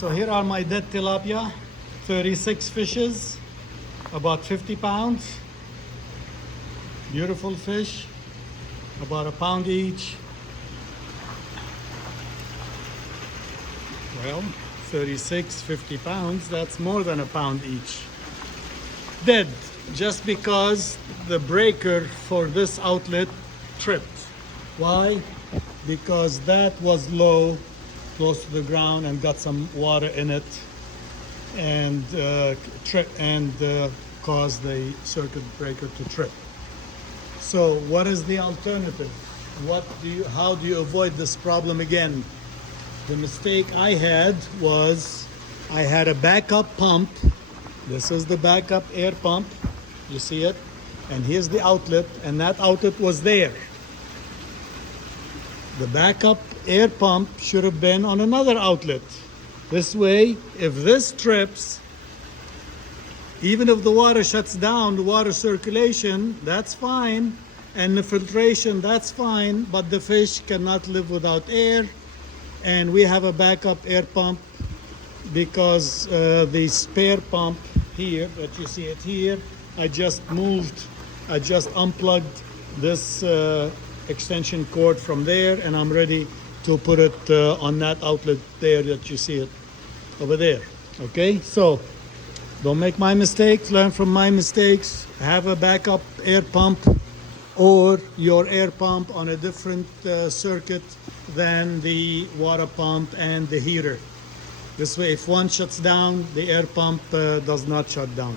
So here are my dead tilapia, 36 fishes, about 50 pounds. Beautiful fish, about a pound each. Well, 36, 50 pounds, that's more than a pound each. Dead, just because the breaker for this outlet tripped. Why? Because that was low, close to the ground, and got some water in it, and caused the circuit breaker to trip. So what is the alternative? How do you avoid this problem again? The mistake I had was I had a backup pump. This is the backup air pump. You see it? And here's the outlet, and that outlet was there. The backup air pump should have been on another outlet. This way, if this trips, even if the water shuts down, the water circulation, that's fine. And the filtration, that's fine. But the fish cannot live without air. And we have a backup air pump because the spare pump here, that you see it here, I just unplugged this extension cord from there, and I'm ready to put it on that outlet there that you see it over there. Okay, so don't make my mistakes, learn from my mistakes. Have a backup air pump or your air pump on a different circuit than the water pump and the heater. This way, if one shuts down, the air pump does not shut down.